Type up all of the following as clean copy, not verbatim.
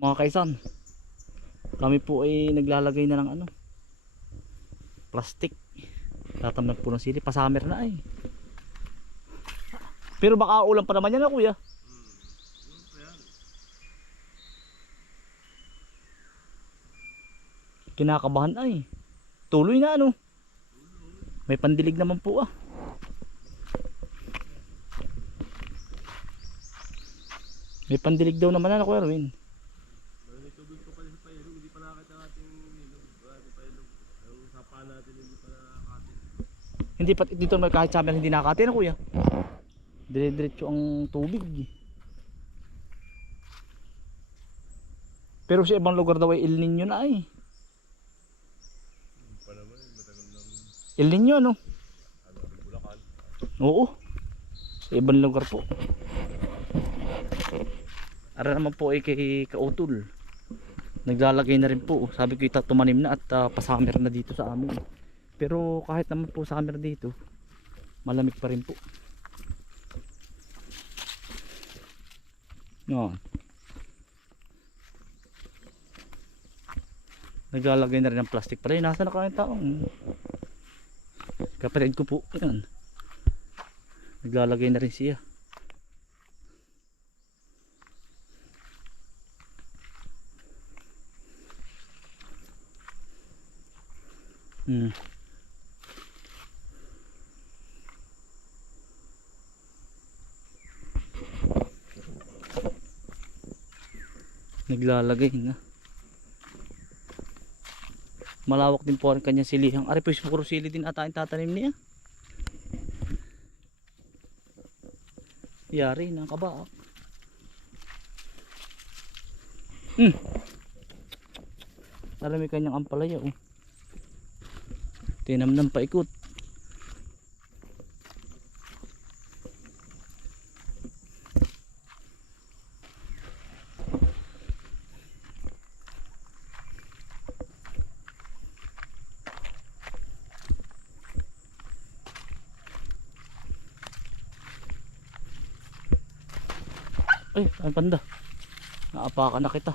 Mga kaisan, kami po ay naglalagay na ng plastic. Tatamnan po ng sili, pa-summer na ay. Pero baka ulan pa naman yan na kuya. Kinakabahan ay. Tuloy na may pandilig naman po ah. May pandilig daw naman na Kuya Erwin. May tubig pa pala sa pailog, hindi pa nakakita natin ilog. Sa pailog, yung sapa natin hindi pa nakakatin. Hindi pa dito may kahit summer hindi nakakati na kuya. Dire-diretso ang tubig. Pero sa ibang lugar daw ay El Nino na ay. Pa naman, matagal ng El Nino Bulacan. Oo. Sa ibang lugar po. Ara naman po ay kay Kautol. Naglalagay na rin po. Sabi ko tumanim na at pa-summer na dito sa amin. Pero kahit naman po summer dito, malamig pa rin po. No. Naglalagay na rin ng plastic pala. Nasa na kayong taong kapatid ko po. Yan. Naglalagay na rin siya. Naglalagay na. Malawak din po ang kanyang silihang. Ari po yung puro sili din ata ang tatanim niya. Yari ng kabaak. Alam may kanyang ampalaya tinamnam pa ikot. Ay, ang panda. Naapakan na kita.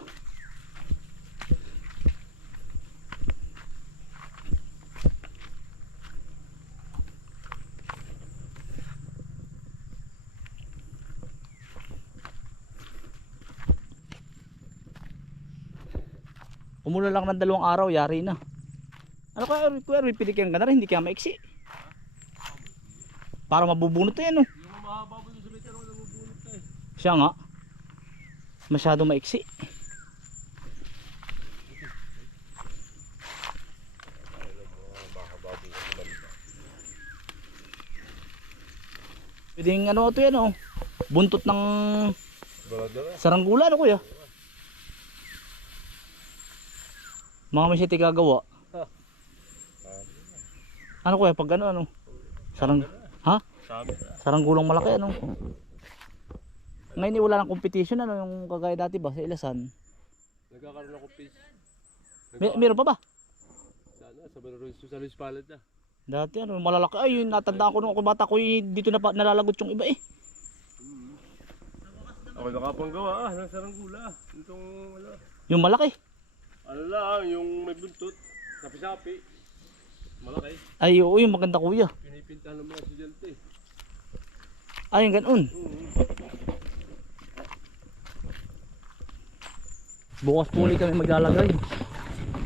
Umulan lang ng 2 araw, yari na. Ano kaya, Kuya Erwin, pinikyan ka na rin, hindi kaya maiksi. Para mabubunot yan Yung mahaba mo sa meter, wala mabunot na eh. Siya nga. Masyado maiksi. Pwedeng ito yan buntot ng saranggula kuya. Mga may siti gagawa. Ano kuya pag ha? Saranggulang malaki Ngayon wala nang competition yung kagaya dati ba sa Ilasan? Nagkakaroon ako fish. Meron pa ba? Sana sa Luis Palad na. Dati malalaki ay yung natandaan ko nung ako bata ko dito na nalalagot yung iba Ako nakapanggawa ng saranggula. Itong Yung malaki. Ano lang, yung may buntot, sapi-sapi. Malaki. Ay oo yung maganda kuya. Pinipintahan ng mga estudyante. Ay yung ganoon. Bukas po ulit kami maglalagay.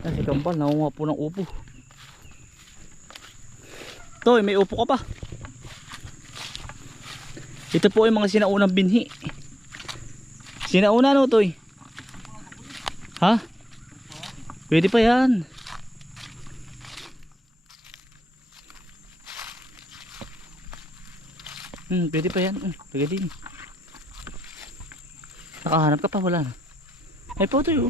Si Kampal nakuha po ng upo. Toy, may upo ka pa. Ito po ay mga sinaunang binhi. Sinauna Toy? Ha? Pwede pa yan. Pwede pa yan. Pwede din. Nakahanap ka pa, wala na. Ay po Toy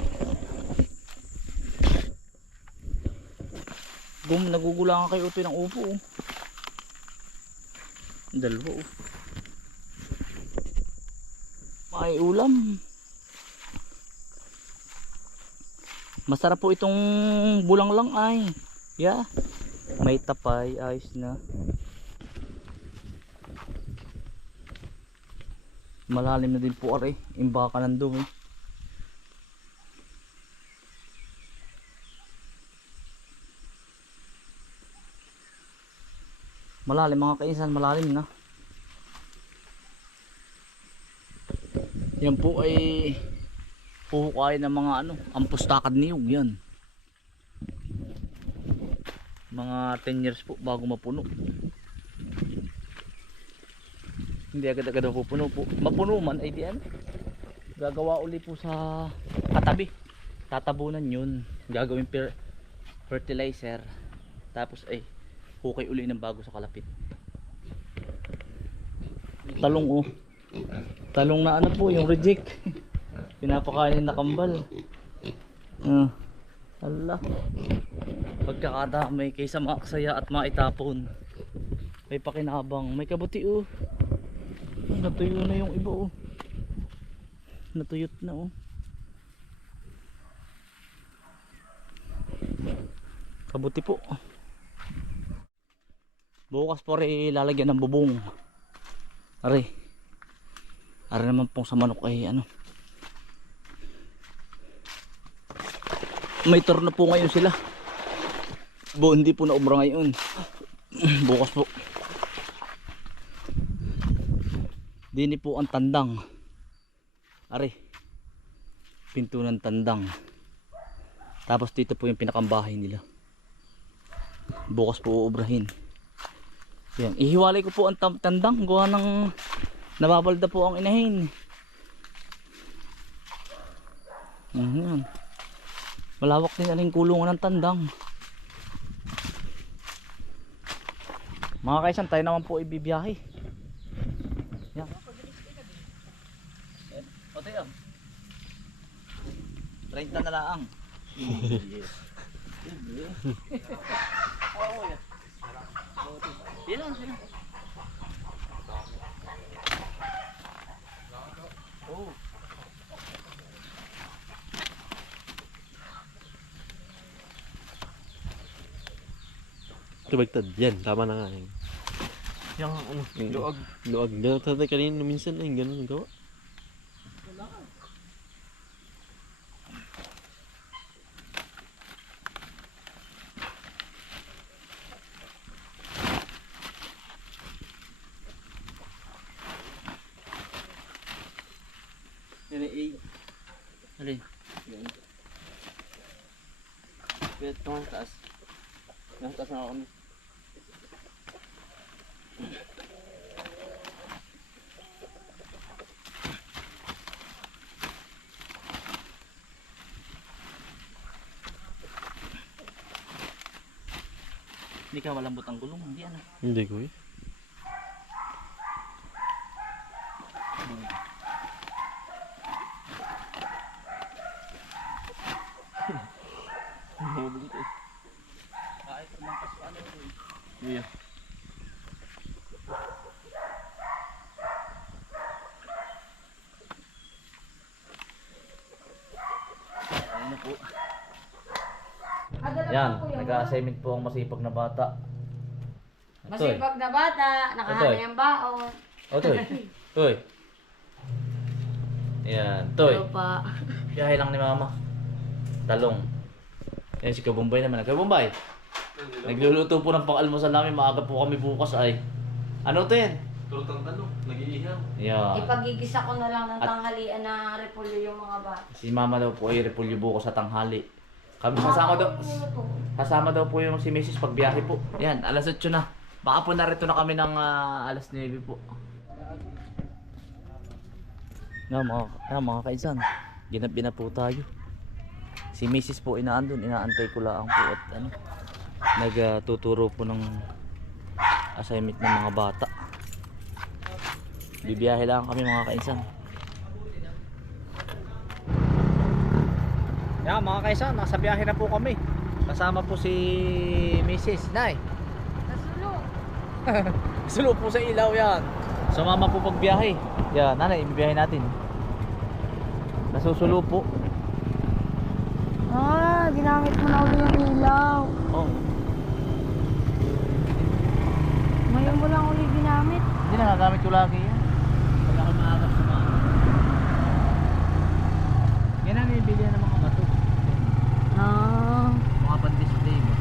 nagugulangan kayo Toy ng upo Dalawa May ulam. Masarap po itong bulang lang ay. Yeah. May tapay, ayos na. Malalim na din po aray. Imbaka ng dumi. Malalim mga kainsan, malalim na. Yan po ay puhukayin ng mga ampustakad niyog yan. Mga 10 years po bago mapuno. Hindi agad-agad na pupuno po. Mapuno man ay di gagawa uli po sa katabi. Tatabunan yun. Gagawin fertilizer. Tapos ay hukay uli ng bago sa kalapit. Talong oh. Talong na po yung reject. Pinapakain na kambal. Allah. Pagkakadamay kaysa maaksaya at maitapon. May pakinabang, may kabuti oh. Natuyo na yung iba oh. Natuyot na oh. Kabuti po. Bukas po rin lalagyan ng bubong. Are naman pong sa manok ay may turno po ngayon sila. Hindi po na obra ngayon. Bukas po. Dini po ang tandang. Are pinto ng tandang. Tapos dito po yung pinakambahay nila. Bukas po uubrahin. Yan. Ihiwalay ko po ang tandang. Gawa ng nababalda po ang inahin. Yan. Malawak din aling kulungan ng tandang. Mga kaisan, tayo naman po ibibiyahe. Yan. O tayo. 30 na laang. Yan lang sila. Oh. Tubagtad. Yan, tama na nga. Yung Luag. Luag. Ganun tatay kanina minsan ay ganun gawa. Yan ay alin? Yan. Kaya itong taas. Yung taas na kami. Hindi ka malambot ang gulong, hindi Hindi ko eh. Kahit tumangkas pa Iya. Ayun na po. Yan, nag-assignment po ang masipag na bata. Masipag na bata, nakahanay ang baon. Toy. Toy. Yan, Toy. Hello pa. Biyahe lang ni Mama. Talong. Yan si Kabumbay naman. Kabumbay. Nagluluto po ng pang-almusal namin. Maaga po kami bukas ay. Ano to yan? Turutang talong. Nag-iihaw. Yan. Ipagigisa ko na lang ng tanghalian na repolyo yung mga bata. Si Mama daw po ay repulyo bukas sa tanghali. Kami kasama daw po yung si Mrs. pagbiyahe po. Yan, alas 8 na. Baka po narito na kami ng alas 9 po. Mga kaisan, ginabi na po tayo. Si Mrs. po inaantay ko lang po at nagtuturo po ng assignment ng mga bata. Bibiyahe lang kami mga kaisan. Yan mga kaisan, nasa biyahe na po kami. Kasama po si Mrs. Nay. Nasulo. Sulo po sa ilaw yan. Sumama po pagbiyahe. Yan, nanay, ibibiyahe natin. Nasusulo po. Ginamit mo na ulit yung ilaw. Oh, Ngayon mo lang ulit ginamit. hindi na nagamit ko lagi yan. Pag ako maagap sa mga. Yan ang ibili ng mga bato. Mga pan-display mo.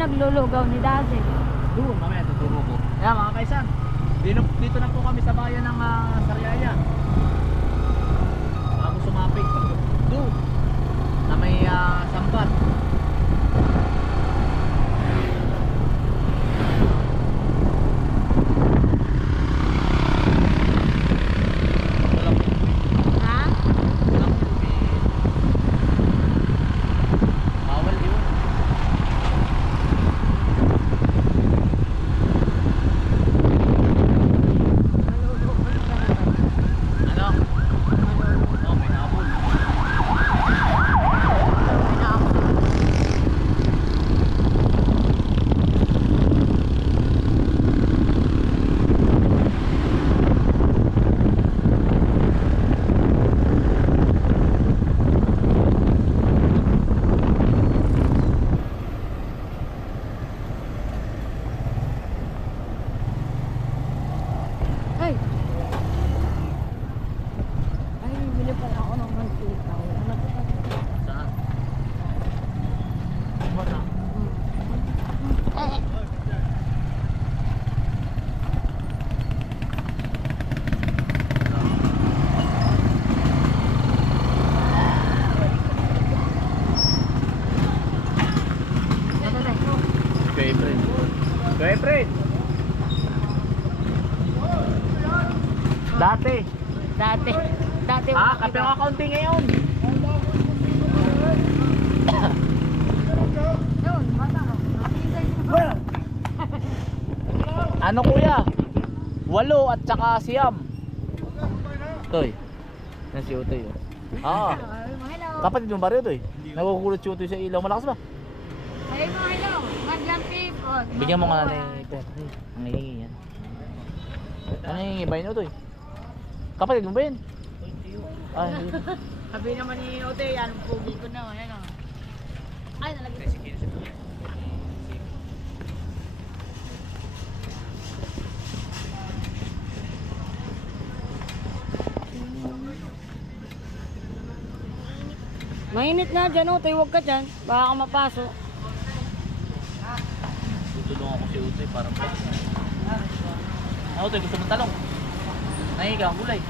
naglulugaw ni Daddy? Doon, mamaya tuturo ko. Kaya mga kaisan, dito na po kami sa bayan ng Sariaya. Bago sumapit. Doon, na may sambat. Ha? Bawal yun. Ano? Oh, may habol. Ay! Ay, bili pala ako ng mansitaw. Ano po ka? Saan? Wala. Kuya Efren. Kuya Efren! Dati. Dati Kape ang accounting ngayon. Yun, bata ko. Ano kuya? 8 at saka siyam. Toy. Yan si Utoy. Ah, Hello. kapatid mo ba rin Utoy? Nakukulot si Utoy sa ilaw. Malakas ba? Ay, hello. Madlang people. Bigyan mo nga na ito. Ang hihingi yan. Ano hihingi ba yun Utoy? Kapatid mo ba yun? Ay, hindi. Sabi naman ni Ote, yan, pugi ko na. Ano? Ay, nalagay. Mainit na dyan, Ote. Huwag ka dyan. Baka ka mapasok. Tutulungan ko si Utoy parang pa. Ah, Utoy, gusto mong talong? Nahiga ang gulay.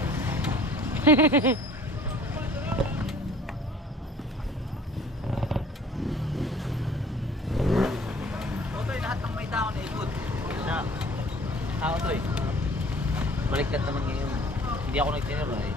Utoy, lahat ng may tao na ikot. Na. Utoy. Baliktad naman ngayon. Hindi ako nagtinira eh.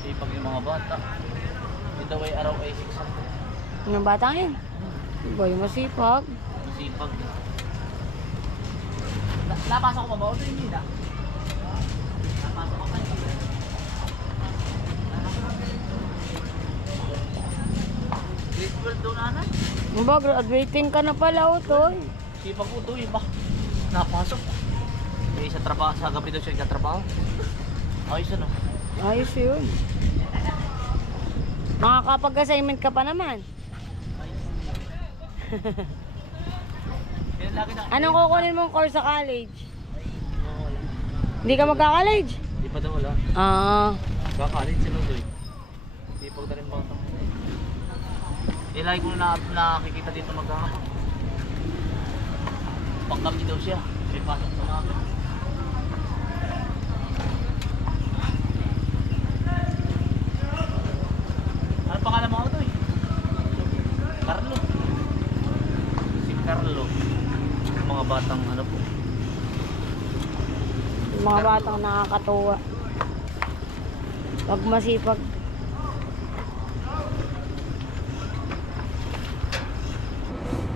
Sipag yung mga bata. Ito ay araw ay 600. Yung bata yun? Boy, masipag. Sipag. Napasok ko ba ba? O hindi na? Napasok ko pa yun. Grade 12 daw nanay. Ba, graduating ka na pala, Otoy. Sipag ko ito iba. Napasok. Eh, sa trabaho, sa gabi daw siya nagtatrabaho. Ayos ano? Ayos yun. Makakapag-assignment ka pa naman. Kaya lagi na. Anong kukunin mong course sa college? Hindi ka magka-college? Di pa daw wala. Ah. Kakalit sila doon. Sipag na rin ba ito? Eh, lagi ko na nakikita dito magkakapag. Panggabi daw siya. May pasok sa mga. Ano pangalan mo ito eh? Carlo. Si Carlo. Mga batang ano po. Yung mga batang nakakatuwa. Pag masipag.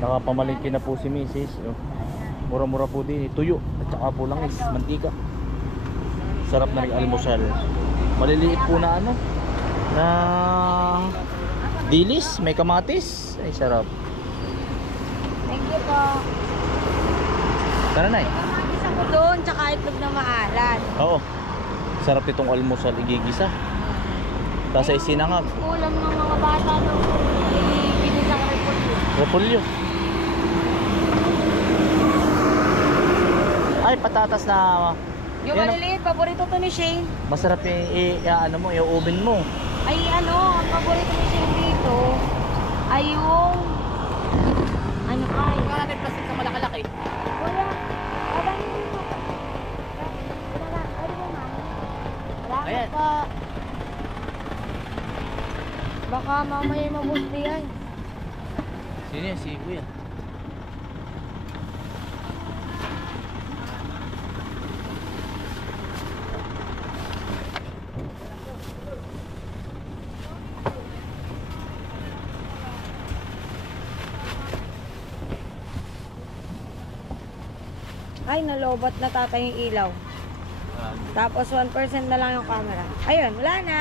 Nakapamalingki na po si Mrs. Oh. Mura-mura po din. Tuyo at saka po langis. Mantika. Sarap na rin almusal. Maliliit po na ano. Na dilis. May kamatis. Ay sarap. Thank you po. Tara na Isa ko doon, tsaka itlog na maalat. Oo. Sarap itong almusal igigisa. Tapos ay sinangag. Kulam ng mga bata doon. Binisang repolyo. Repolyo. Ay, patatas na Yung yan, maliliit, paborito to ni Shane. masarap yung ano mo, yung oven mo. Ay ano, ang paborito ni Shane dito ay yung ano ay? Wala natin plastic na malaki-laki. Wala. Wala dito. Wala. Ano ba, ma'am? Salamat Ayan. po. Baka mamaya mabuti yan. Sino yan? Si Kuya. Ay, nalobat na tatay yung ilaw. Tapos 1% na lang yung camera. Ayun, wala na.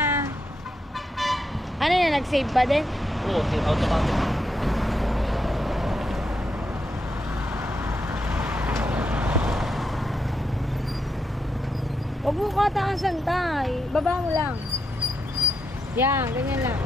Ano yun, nag-save ba din? Oo, automatic. Huwag mo kataasan tay. Baba mo lang. Yan, ganyan lang.